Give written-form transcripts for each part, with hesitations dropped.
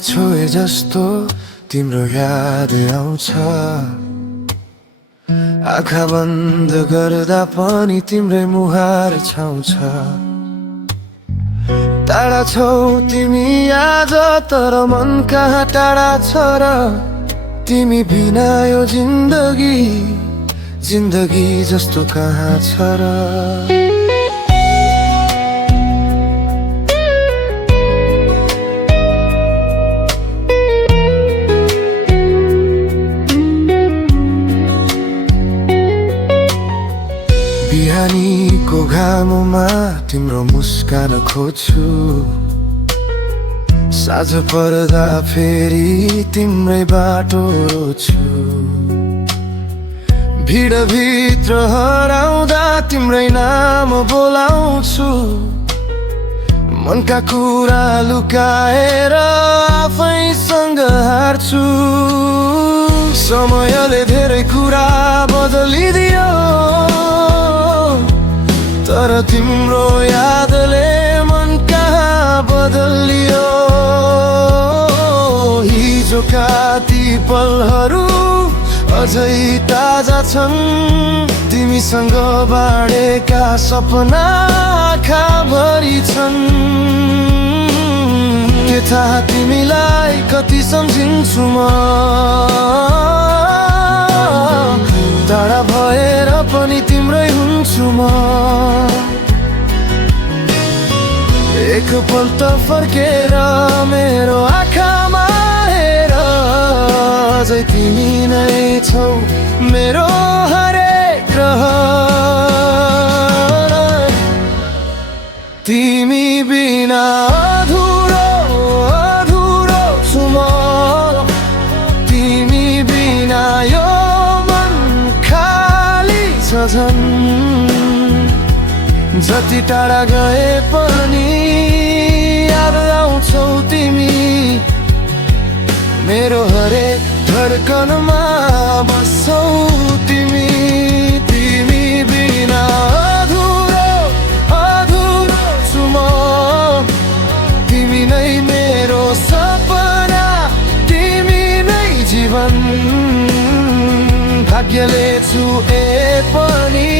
छोए जस्तो तिम्रो याद आउँछ। आँखा बन्द गर्दा पनि तिम्रै मुहार छाउँछ। टाढा छौ तिमी आज तर मन कहाँ टाढा छ र। तिमी बिना यो जिन्दगी जस्तो कहाँ छ र। बिहानीको घाममा तिम्रो मुस्कान खोज्छु। साँझ पर्दा फेरि तिम्रै बाटो रोज्छु। भिडभित्र हराउँदा तिम्रै नाम बोलाउँछु। मनका कुरा लुकाएर आफैसँग हार्छु। समयले धेरै कुरा बदलिदियो तर तिम्रो यादले मन कहाँ बदलियो। हिजोका ती पलहरू अझै ताजा छन्। तिमीसँग बाँडेका सपना आँखाभरि छन्। के थाहा तिमीलाई कति सम्झिन्छु म। टाढा भएर पनि तिम्रै हुन्छु म। एकपल्ट फर्केर मेरो आँखामा हेर। अझै तिमी नै छौ मेरो हरेक रहर। तिमी बिना अधुरो छु म। तिमी बिना यो मन खाली छ झन्। जति टाढा गए पनि याद आउँछौ तिमी। मेरो हरेक धड्कनमा बस्छौ तिमी। तिमी बिना अधुरो छु म। तिमी नै मेरो सपना। तिमी नै जीवन। भाग्यले छुए पनि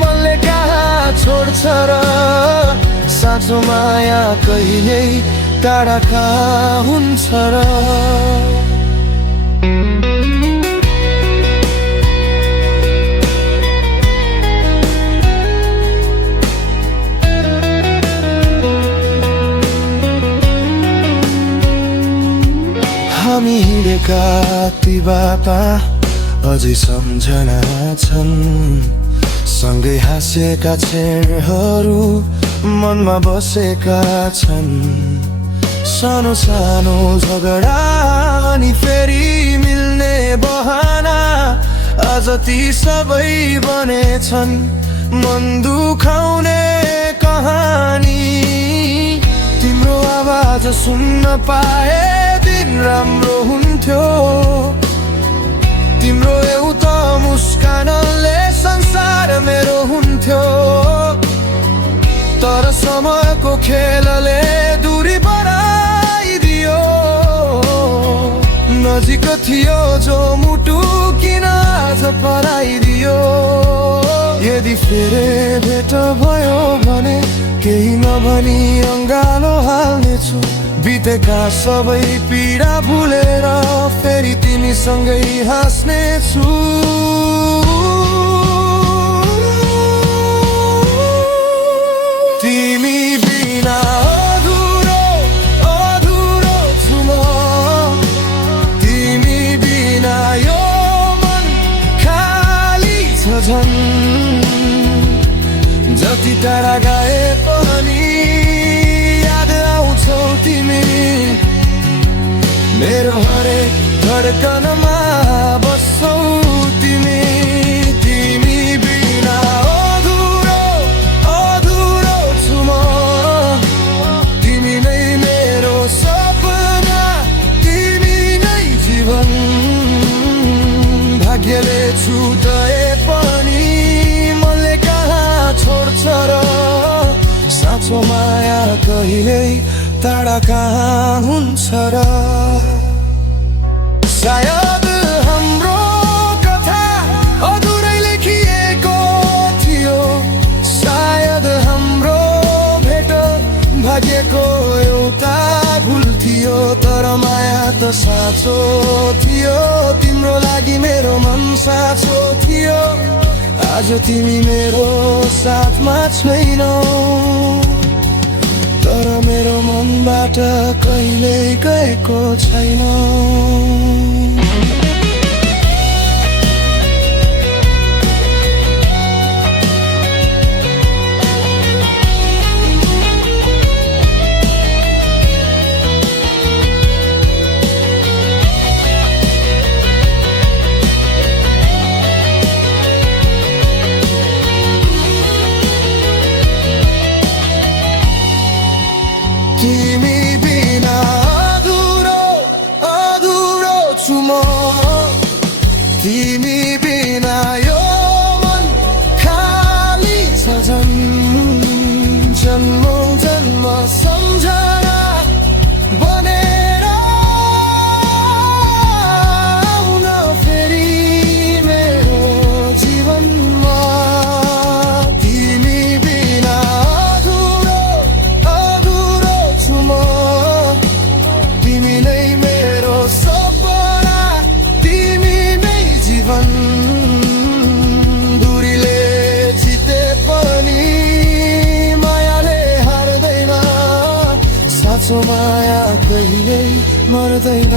मनले कहाँ छोड्छ र। साँचो माया कहिल्यै टाढा कहाँ हुन्छ र। हामी हिँडेका ती बाटा अझै सम्झना छन्। सँगै हाँसेका क्षणहरू मनमा बसेका छन्। सानो सानो झगडा अनि फेरि मिल्ने बहाना आज ती सबै बनेछन्। मन दुखाउने कहानी। तिम्रो आवाज सुन्न पाए दिन राम्रो हुन्थ्यो। तिम्रो एउटा मुस्कानले संसार मेरो हुन्थ्यो। तर समयको खेलले दूरी बढाइदियो। नजिक थियो जो मुटु किन आज पराइदियो। यदि फेरि भेट भयो भने केही नभनी अङ्गालो हाल्नेछु। बितेका सबै पीडा भुलेर फेरि तिमीसँगै हाँस्नेछु। तिमी बिना अधुरो छु म। तिमी बिना यो मन खाली छ झन्। जति टाढा गए पनि याद आउँछौ तिमी। मेरो हरेक धड्कनमा बस्छौ तिमी। तिमी बिना अधुरो छु म। तिमी नै मेरो सपना। तिमी नै जीवन। भाग्यले छुटे पनि मनले कहाँ छोड्छ र। साँचो माया कहिल्यै टाढा कहाँ हुन्छ र सायद हाम्रो कथा अधुरै लेखिएको थियो सायद हाम्रो भेट भाग्यको एउटा भुल थियो तर माया त साँचो थियो तिम्रो लागि मेरो मन साँचो थियो आज तिमी मेरो साथमा छैनौ तर मेरो मनबाट कहिल्यै गएको छैन तिमी बिना अधुरो अधुरो छु म तिमी बिना यो मन खाली छ झन् जन्म जन्म सम्झना बनेर आउन फेरि मेरो जीवनमा तिमी बिना अधुरो अधुरो छु म तिमी नै मेरो सपना तिमी नै जीवन दूरीले जिते पनि मायाले हार्दैन साँचो माया कहिल्यै मर्दैन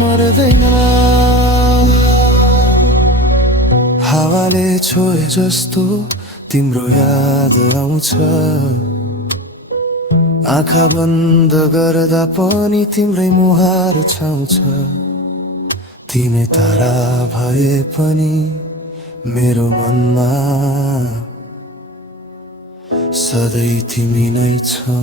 मर्दैन हावाले छोए जस्तो तिम्रो याद आउँछ आँखा बन्द गर्दा पनि तिम्रै मुहार छाउँछ तिमी तारा भए पनि मेरो मनमा सधैँ तिमी नै छौ।